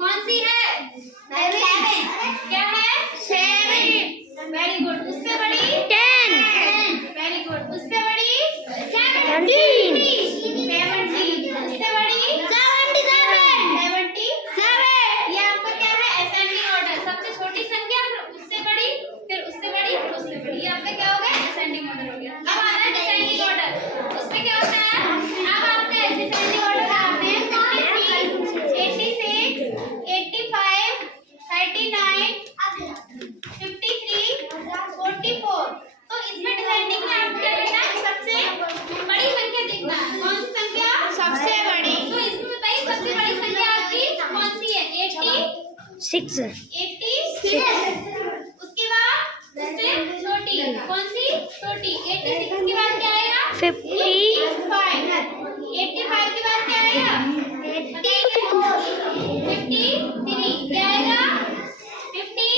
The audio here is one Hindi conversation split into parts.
कौन सी है? 7। क्या है? 7। Very good. उससे बड़ी? 10। Very good. उससे बड़ी? 17। उससे बड़ी? 77। ये आपका क्या है? Ascending order. सबसे छोटी संख्या, उससे बड़ी, फिर उससे बड़ी, उससे बड़ी। ये आपका क्या हो गया? असेंडिंग ऑर्डर हो गया। अब आ रहा है डिसेंडिंग ऑर्डर। उसमें क्या होता है? अब आपका डिसेंडिंग ऑर्डर आते हैं 53, 86, 85, 39, 53, 44। तो इसमें डिसेंडिंग में आपको क्या करना है? सबसे बड़ी संख्या देखना है। कौन सी संख्या? सबसे बड़ी। तो इसमें बताइए सबसे बड़ी संख्या आपकी कौन सी है? 6। 86। उसके बाद उससे छोटी कौन सी? छोटी 86 के बाद क्या आएगा? 55। 85 के बाद क्या आएगा? 53। क्या आएगा? 53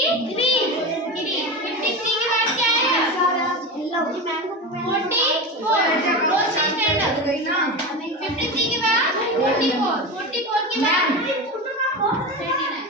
के बाद क्या आएगा? 44 के बाद 44 के बाद 39।